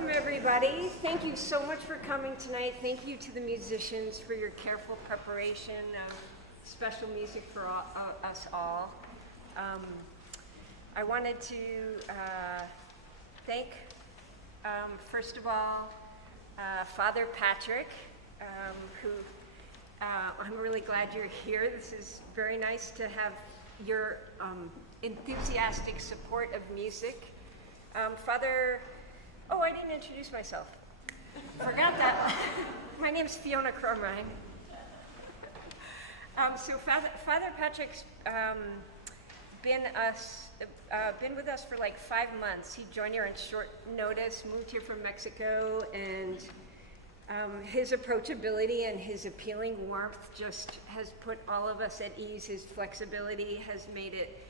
Welcome, everybody. Thank you so much for coming tonight. Thank you to the musicians for your careful preparation of special music for us all. I wanted to thank, first of all, Father Patrick, who I'm really glad you're here. This is very nice to have your enthusiastic support of music. Father, I didn't introduce myself. Forgot that. My name's Fiona Cromrine. So Father Patrick's been with us for like 5 months. He joined here on short notice, moved here from Mexico, and his approachability and his appealing warmth just has put all of us at ease. His flexibility has made it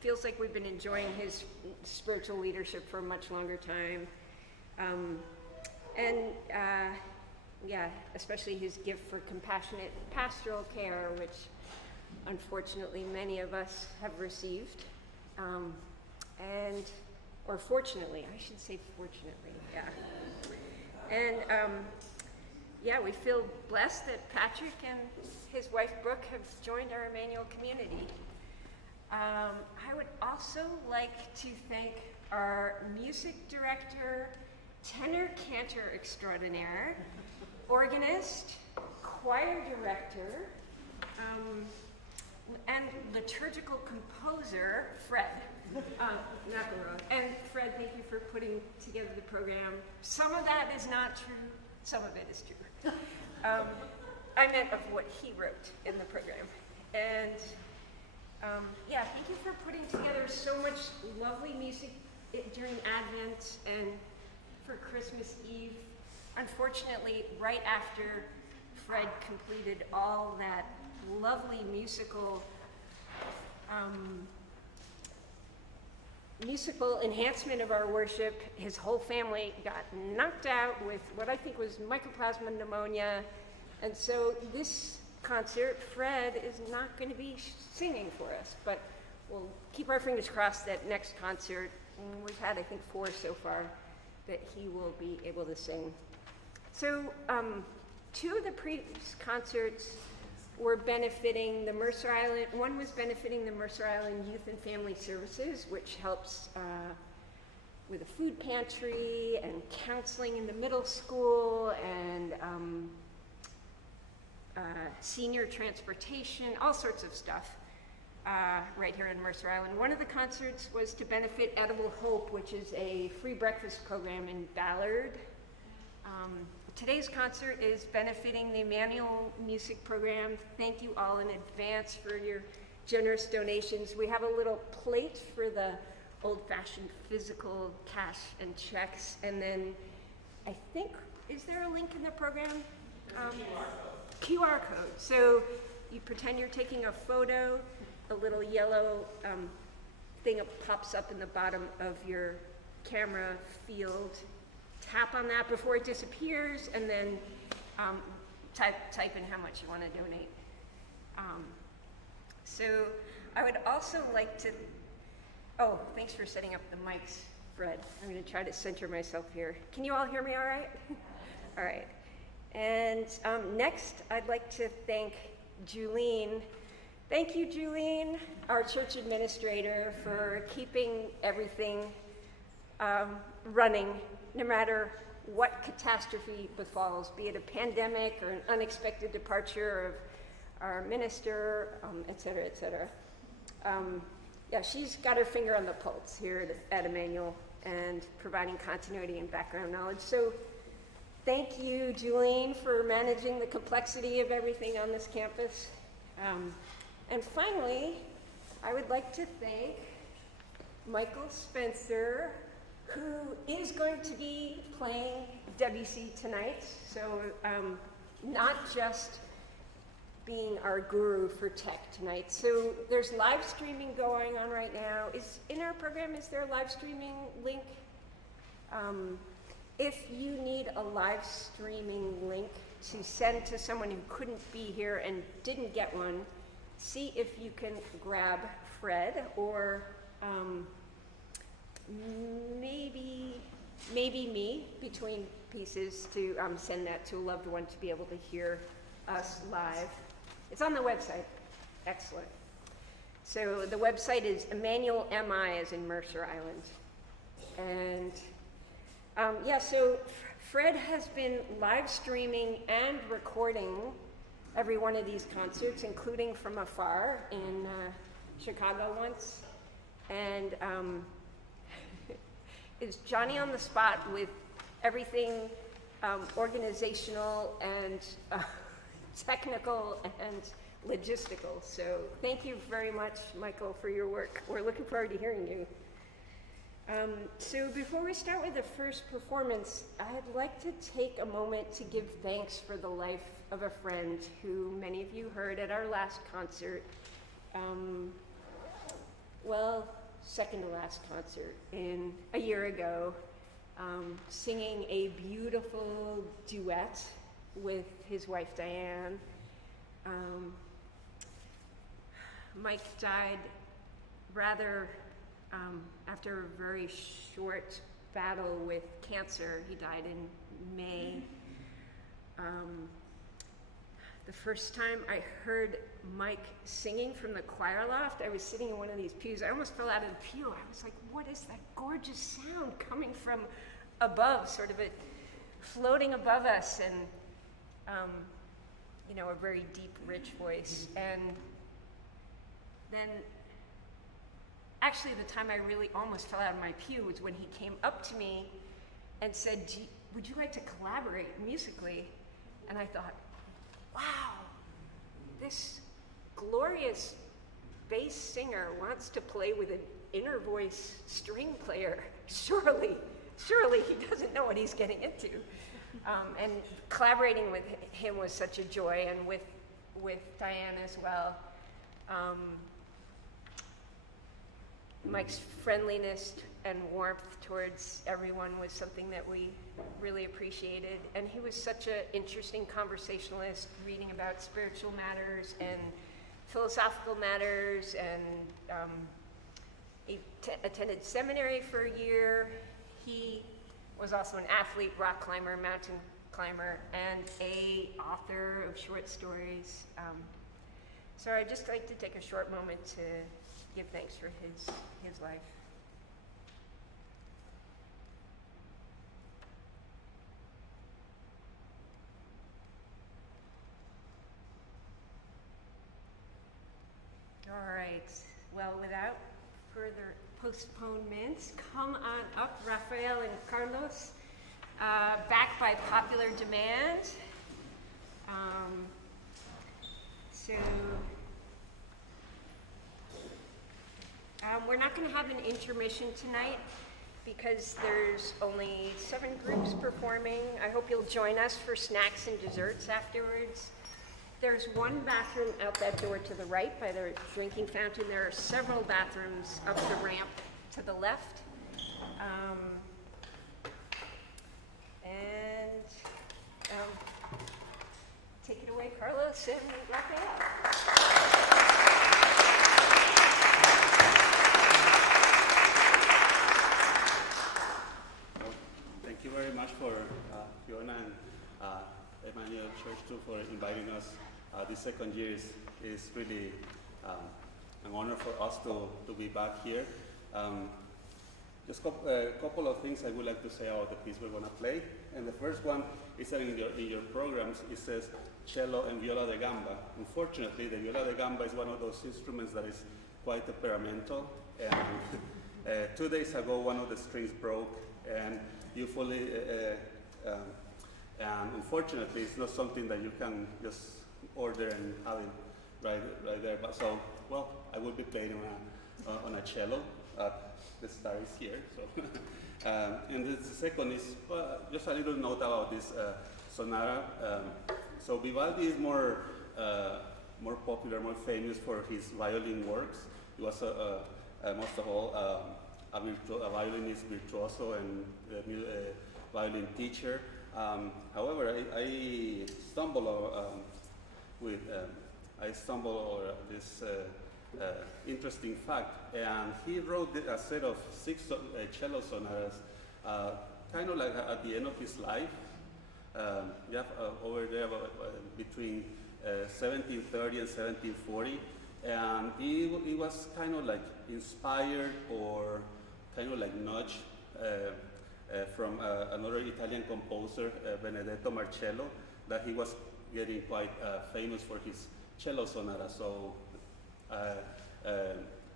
feels like we've been enjoying his spiritual leadership for a much longer time. Especially his gift for compassionate pastoral care, which unfortunately many of us have received. Or fortunately, I should say fortunately, yeah. And we feel blessed that Patrick and his wife Brooke have joined our Emmanuel community. I would also like to thank our music director, tenor cantor extraordinaire, organist, choir director, and liturgical composer, Fred Nakarov. And Fred, thank you for putting together the program. Some of that is not true, some of it is true. I meant of what he wrote in the program. And thank you for putting together so much lovely music during Advent and for Christmas Eve. Unfortunately, right after Fred completed all that lovely musical enhancement of our worship, his whole family got knocked out with what I think was mycoplasma pneumonia. And so this concert, Fred is not going to be singing for us, but we'll keep our fingers crossed that next concert, we've had I think 4 so far, that he will be able to sing. So 2 of the previous concerts were benefiting the Mercer Island. One was benefiting the Mercer Island Youth and Family Services, which helps with a food pantry and counseling in the middle school and senior transportation, all sorts of stuff right here in Mercer Island. One of the concerts was to benefit Edible Hope, which is a free breakfast program in Ballard. Today's concert is benefiting the Emmanuel Music Program. Thank you all in advance for your generous donations. We have a little plate for the old-fashioned physical cash and checks, and then I think, is there a link in the program? QR code. So you pretend you're taking a photo, a little yellow thing pops up in the bottom of your camera field. Tap on that before it disappears, and then type in how much you want to donate. So I would also like to, thanks for setting up the mics, Fred. I'm going to try to center myself here. Can you all hear me all right? All right. And next, I'd like to thank Julene. Thank you, Julene, our church administrator, for keeping everything running, no matter what catastrophe befalls, be it a pandemic or an unexpected departure of our minister, et cetera, et cetera. She's got her finger on the pulse here at Emmanuel and providing continuity and background knowledge. So thank you, Julene, for managing the complexity of everything on this campus. And finally, I would like to thank Michael Spencer, who is going to be playing Debussy tonight. So not just being our guru for tech tonight. So there's live streaming going on right now. In our program, is there a live streaming link? If you need a live streaming link to send to someone who couldn't be here and didn't get one, see if you can grab Fred or maybe me between pieces to send that to a loved one to be able to hear us live. It's on the website. Excellent. So the website is Emmanuel MI, as in Mercer Island. And so Fred has been live streaming and recording every one of these concerts, including from afar in Chicago once. And is Johnny on the spot with everything organizational and technical and logistical. So thank you very much, Michael, for your work. We're looking forward to hearing you. So before we start with the first performance, I'd like to take a moment to give thanks for the life of a friend who many of you heard at our last concert. Second to last concert a year ago, singing a beautiful duet with his wife Diane. Mike died rather after a very short battle with cancer. He died in May. The first time I heard Mike singing from the choir loft, I was sitting in one of these pews. I almost fell out of the pew. I was like, what is that gorgeous sound coming from above, sort of floating above us, and a very deep, rich voice. And then, actually, the time I really almost fell out of my pew was when he came up to me and said, would you like to collaborate musically? And I thought, wow, this glorious bass singer wants to play with an inner voice string player. Surely he doesn't know what he's getting into. And collaborating with him was such a joy, and with Diane as well. Mike's friendliness and warmth towards everyone was something that we really appreciated. And he was such an interesting conversationalist, reading about spiritual matters and philosophical matters, and he attended seminary for a year. He was also an athlete, rock climber, mountain climber, and a author of short stories. So I'd just like to take a short moment to give thanks for his life. All right, well, without further postponements, come on up, Rafael and Carlos, back by popular demand. We're not going to have an intermission tonight because there's only 7 groups performing. I hope you'll join us for snacks and desserts afterwards. There's one bathroom out that door to the right by the drinking fountain. There are several bathrooms up the ramp to the left. Take it away, Carlos and Rafael. Thank you very much for Fiona and Emmanuel Church too for inviting us. This second year is really an honor for us to be back here. Just a couple of things I would like to say about the piece we're going to play. And the first one is that in your programs it says cello and viola da gamba. Unfortunately, the viola da gamba is one of those instruments that is quite temperamental. And 2 days ago, one of the strings broke, and usually, and unfortunately, it's not something that you can just order and have it right there. But so, well, I will be playing on a cello. The star is here. So, and the second is just a little note about this sonata. So Vivaldi is more popular, more famous for his violin works. He was most of all a violinist virtuoso and a violin teacher. However, I stumbled over this interesting fact. And he wrote a set of 6 cello sonatas, kind of like at the end of his life. You have over there between 1730 and 1740. And he was kind of like inspired or kind of like nudged from another Italian composer, Benedetto Marcello, that he was getting quite famous for his cello sonata. So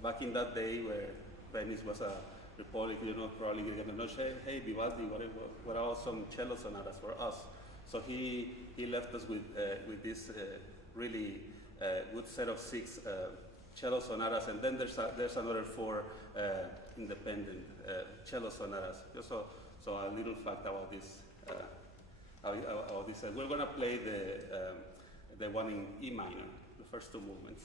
back in that day where Venice was a republic, you know, probably you're gonna know, hey Vivaldi, what about some cello sonatas for us? So he left us with this really good set of 6 cello sonatas, and then there's another 4 independent cello sonatas. Just so a little fact about this. We're gonna play the one in E minor, the first 2 movements.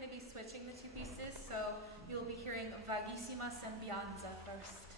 going to be switching the two pieces, so you'll be hearing Vaghissima Sembianza first.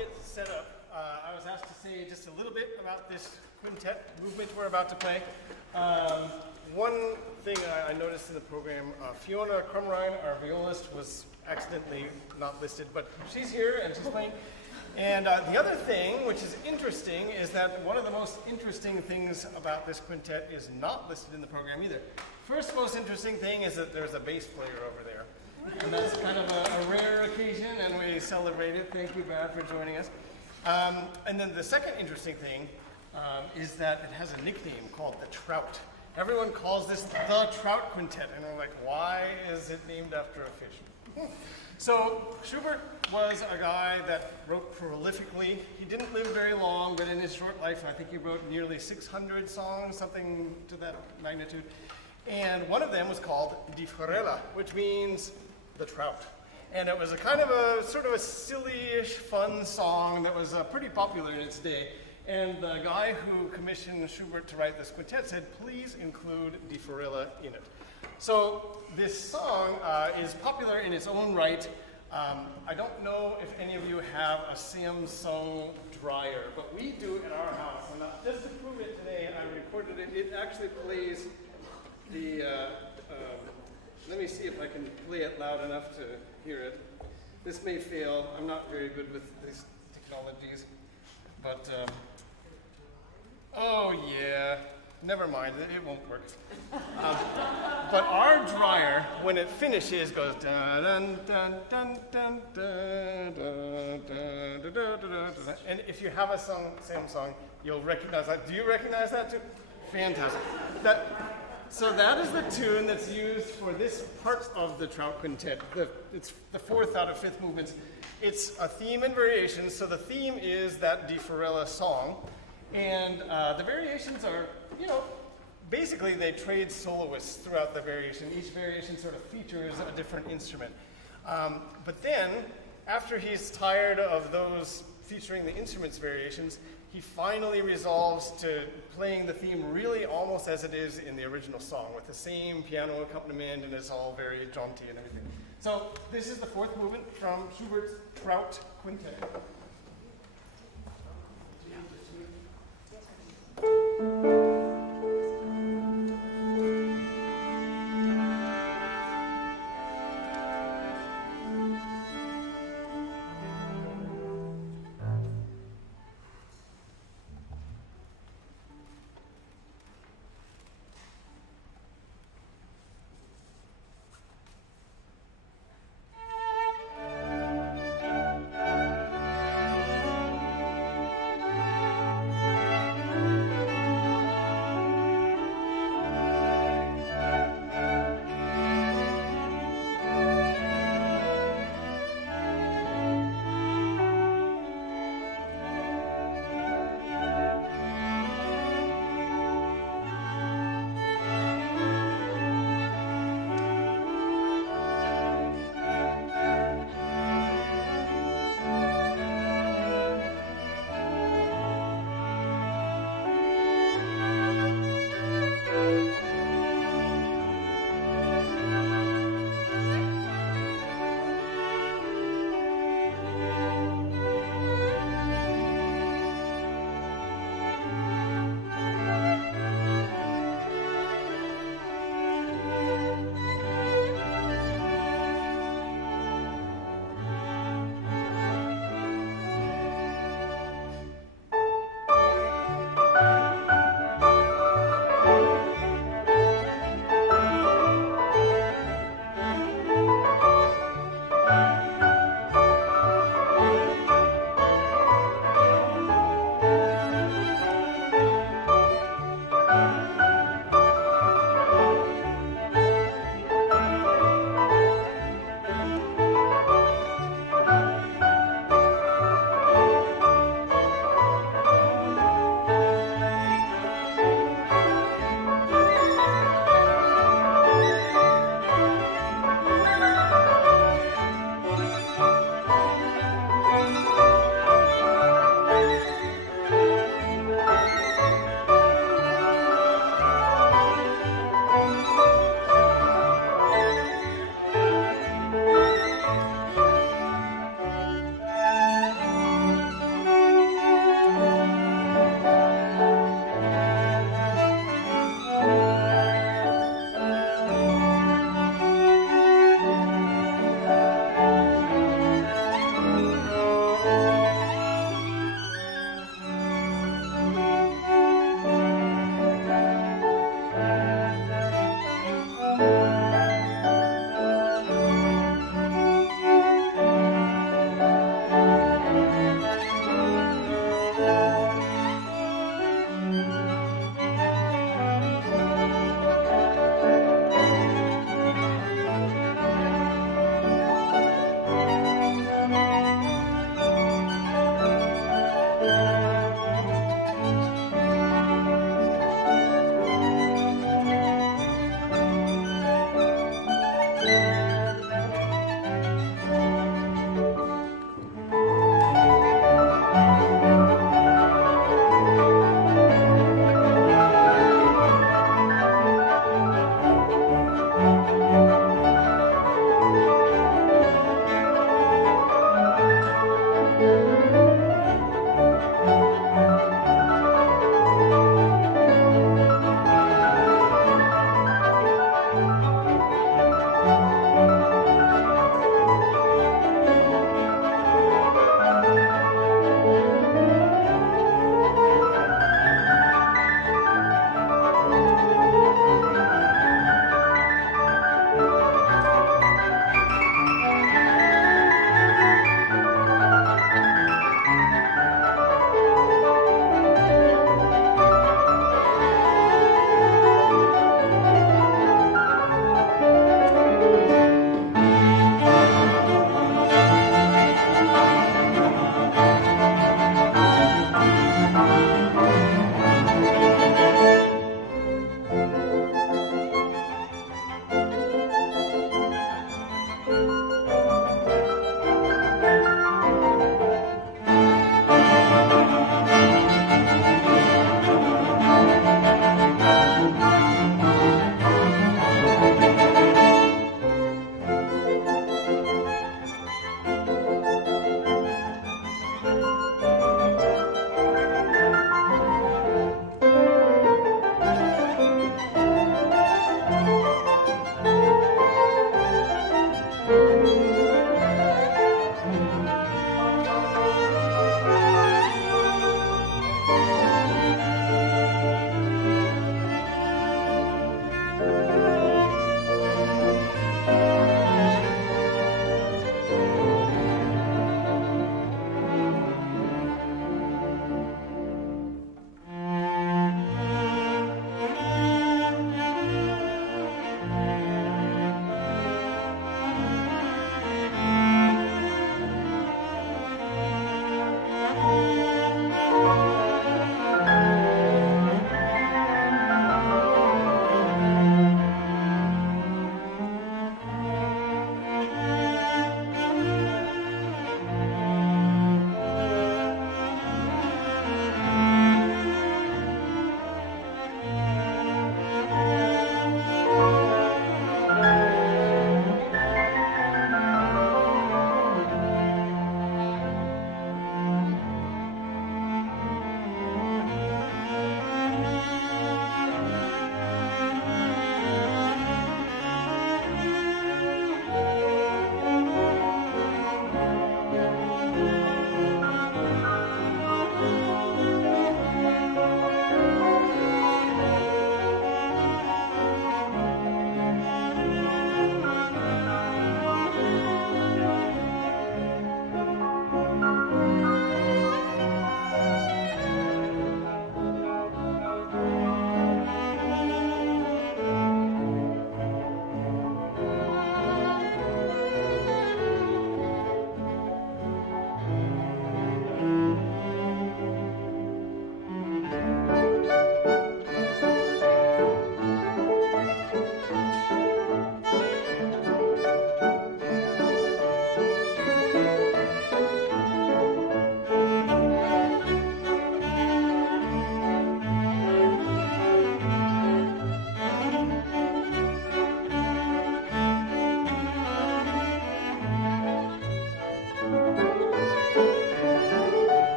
get set up, I was asked to say just a little bit about this quintet movement we're about to play. One thing I noticed in the program, Fiona Crumrine, our violist, was accidentally not listed, but she's here and she's playing. And the other thing, which is interesting, is that one of the most interesting things about this quintet is not listed in the program either. First most interesting thing is that there's a bass player over there. And that's kind of a rare occasion, and we celebrate it. Thank you, Brad, for joining us. And then the second interesting thing is that it has a nickname called the Trout. Everyone calls this the Trout Quintet, and I'm like, why is it named after a fish? So Schubert was a guy that wrote prolifically. He didn't live very long, but in his short life, I think he wrote nearly 600 songs, something to that magnitude. And one of them was called Die Forelle, which means the trout. And it was a kind of a sort of a silly-ish, fun song that was pretty popular in its day. And the guy who commissioned Schubert to write this quintet said, please include Die Forelle in it. So this song is popular in its own right. I don't know if any of you have a Samsung dryer, but we do at our house. And just to prove it today, I recorded it. It actually plays the, let me see if I can play it loud enough to hear it. This may fail. I'm not very good with these technologies. But, oh yeah, never mind, it won't work. But our dryer, when it finishes, goes dun dun dun dun dun dun dun dun dun dun dun. And if you have a Samsung, you'll recognize that. Do you recognize that too? Fantastic. So that is the tune that's used for this part of the Trout Quintet. It's the fourth out of fifth movements. It's a theme and variations. So the theme is that Die Forelle song. And the variations are, you know, basically they trade soloists throughout the variation. Each variation sort of features a different instrument. But then, after he's tired of those featuring the instruments variations, he finally resolves to playing the theme really almost as it is in the original song, with the same piano accompaniment, and it's all very jaunty and everything. So this is the fourth movement from Schubert's Trout Quintet.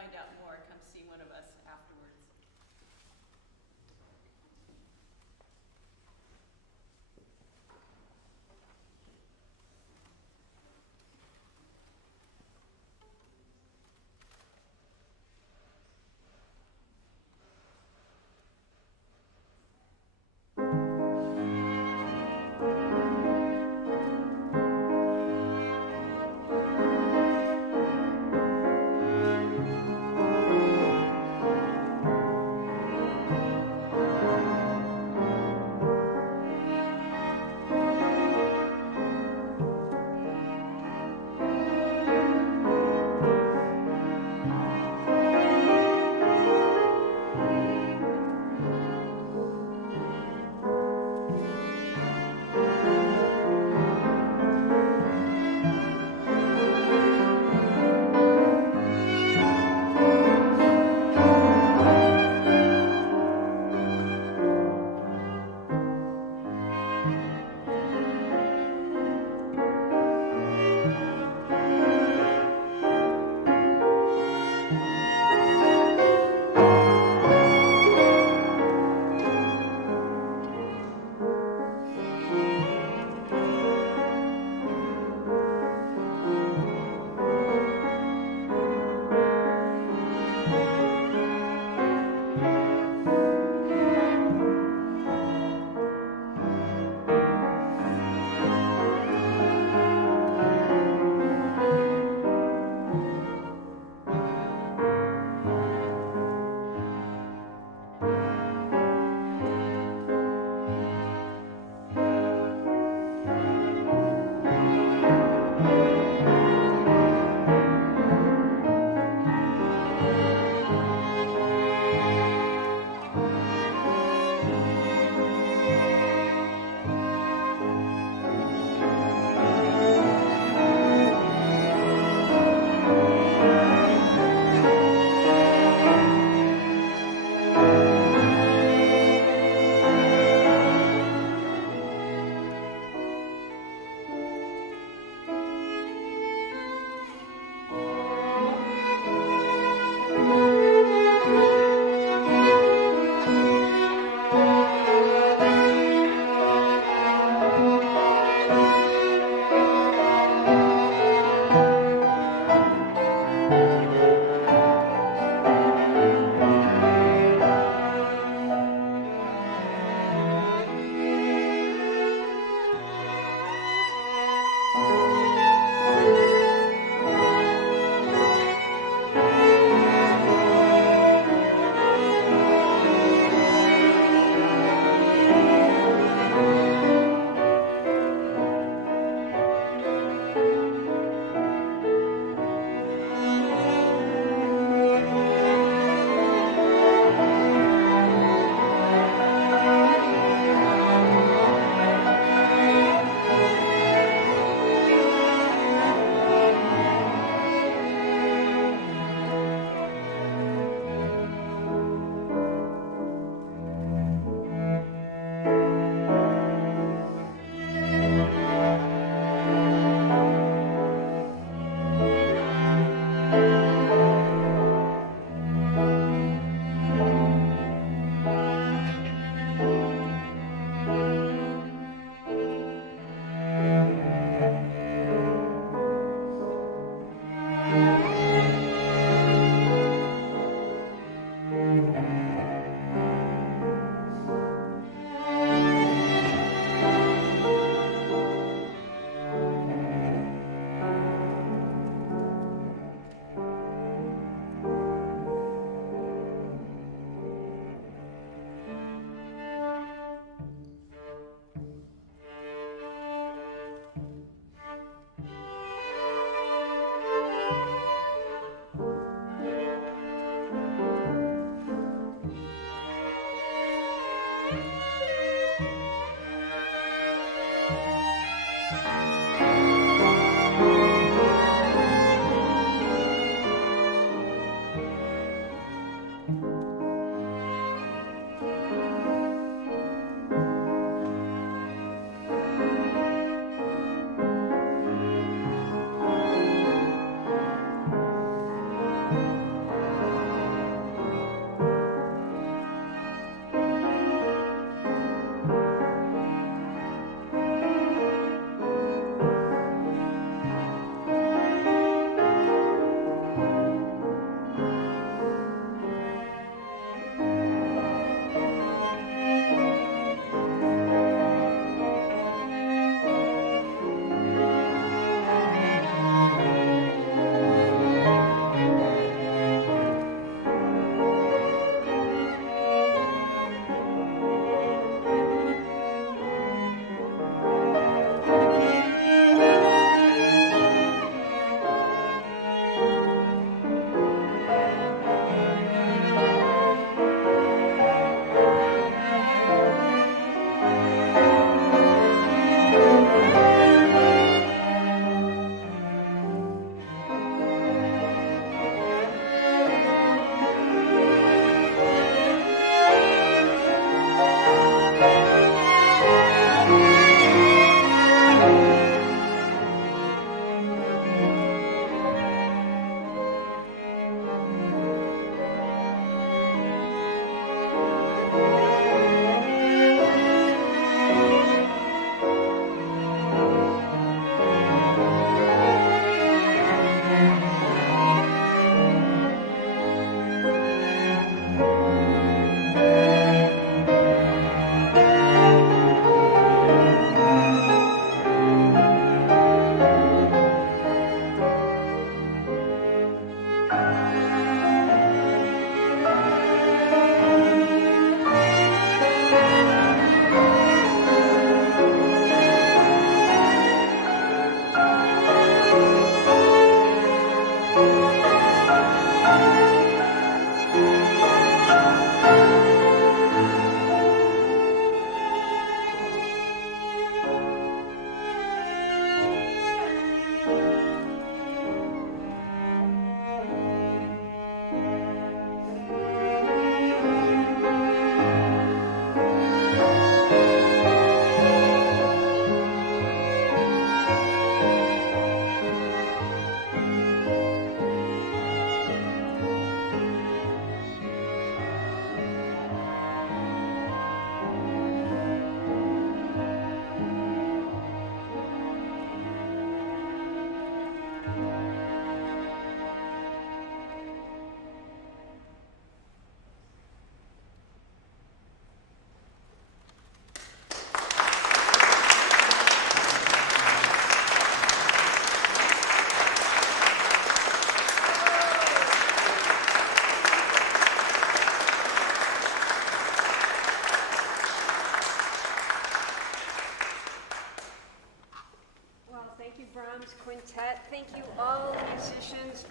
find out more, come see one of us afterwards.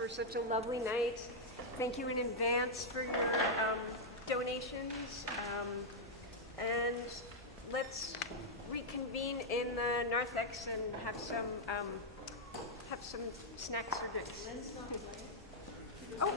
for such a lovely night. Thank you in advance for your donations. And let's reconvene in the narthex and have some snacks or drinks. Oh.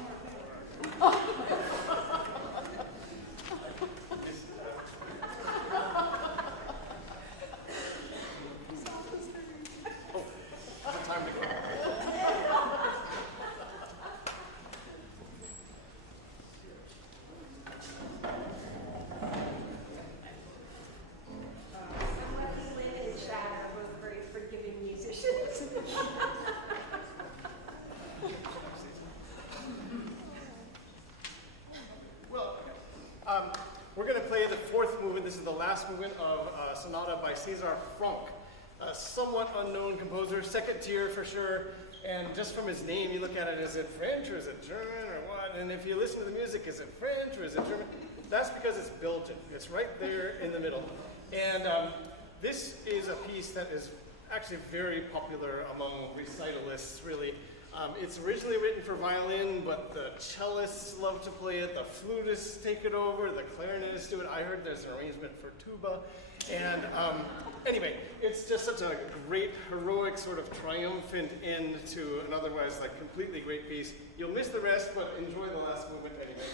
We're going to play the fourth movement. This is the last movement of Sonata by César Franck, a somewhat unknown composer, second tier for sure. And just from his name, you look at it, is it French or is it German or what? And if you listen to the music, is it French or is it German? That's because it's Belgian. It's right there in the middle. And this is a piece that is actually very popular among recitalists, really. It's originally written for violin, but the cellists love to play it, the flutists take it over, the clarinetists do it. I heard there's an arrangement for tuba. And anyway, it's just such a great, heroic, sort of triumphant end to an otherwise like completely great piece. You'll miss the rest, but enjoy the last movement anyway.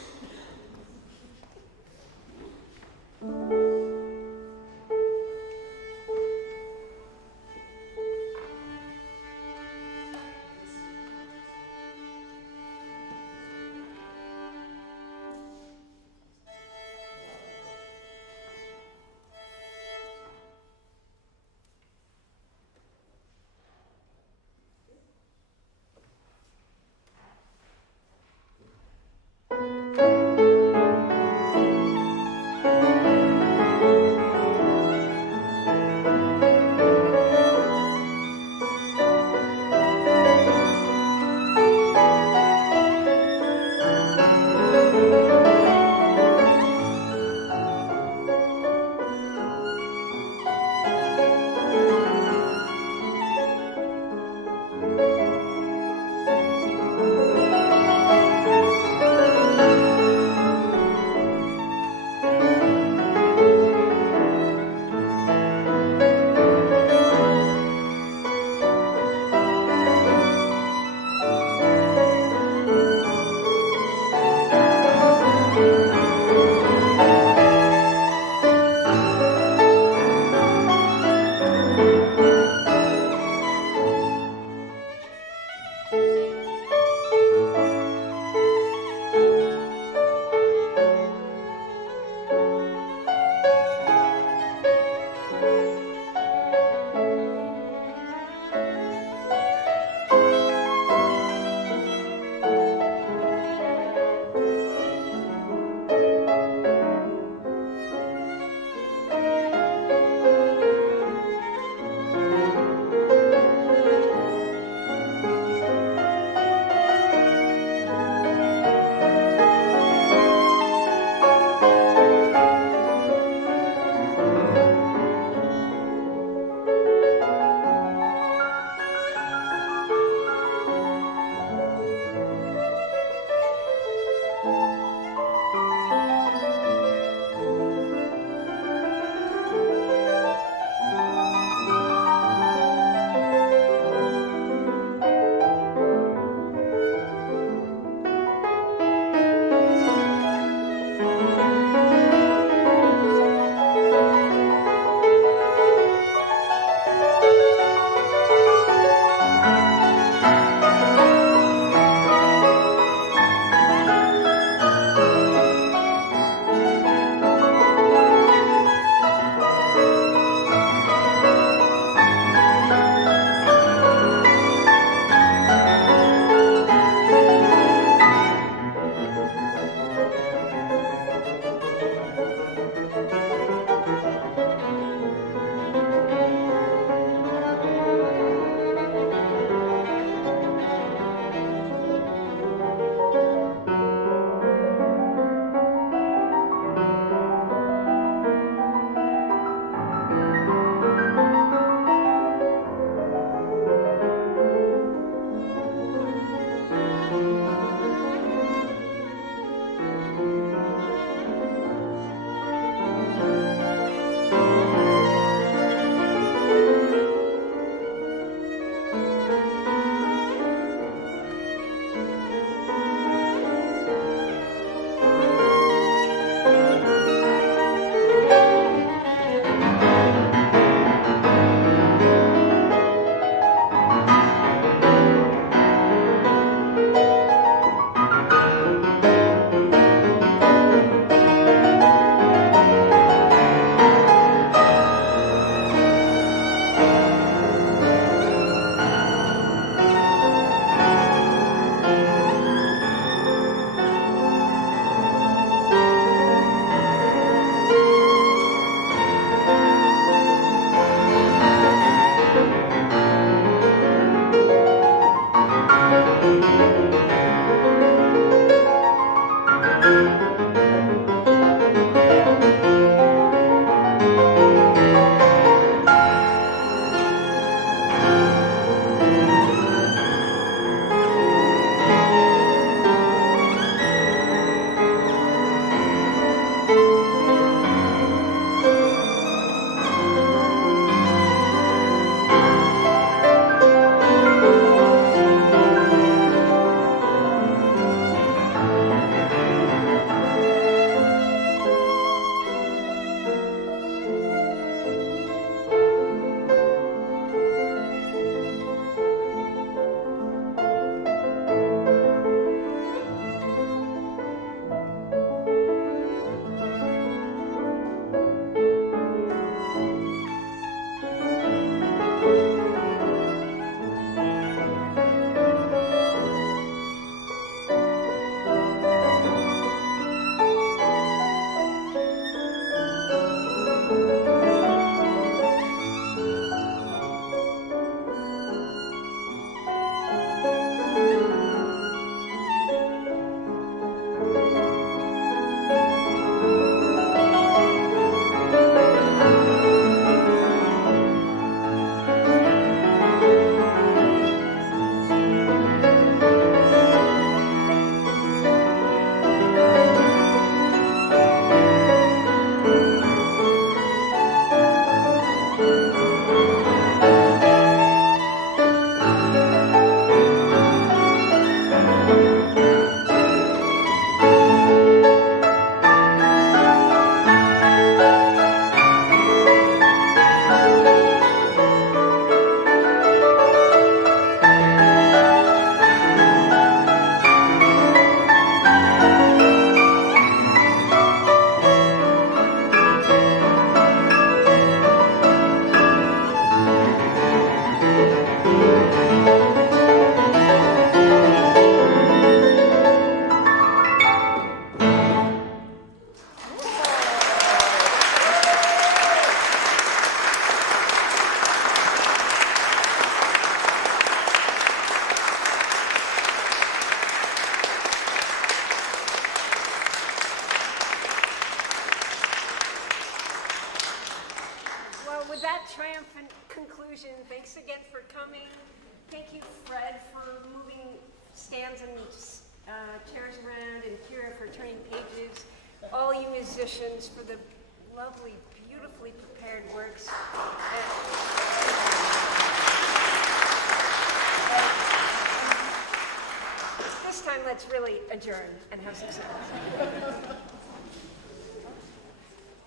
conclusion. Thanks again for coming. Thank you, Fred, for moving stands and chairs around, and Kira for turning pages. All you musicians for the lovely, beautifully prepared works. This time, let's really adjourn and have some silence.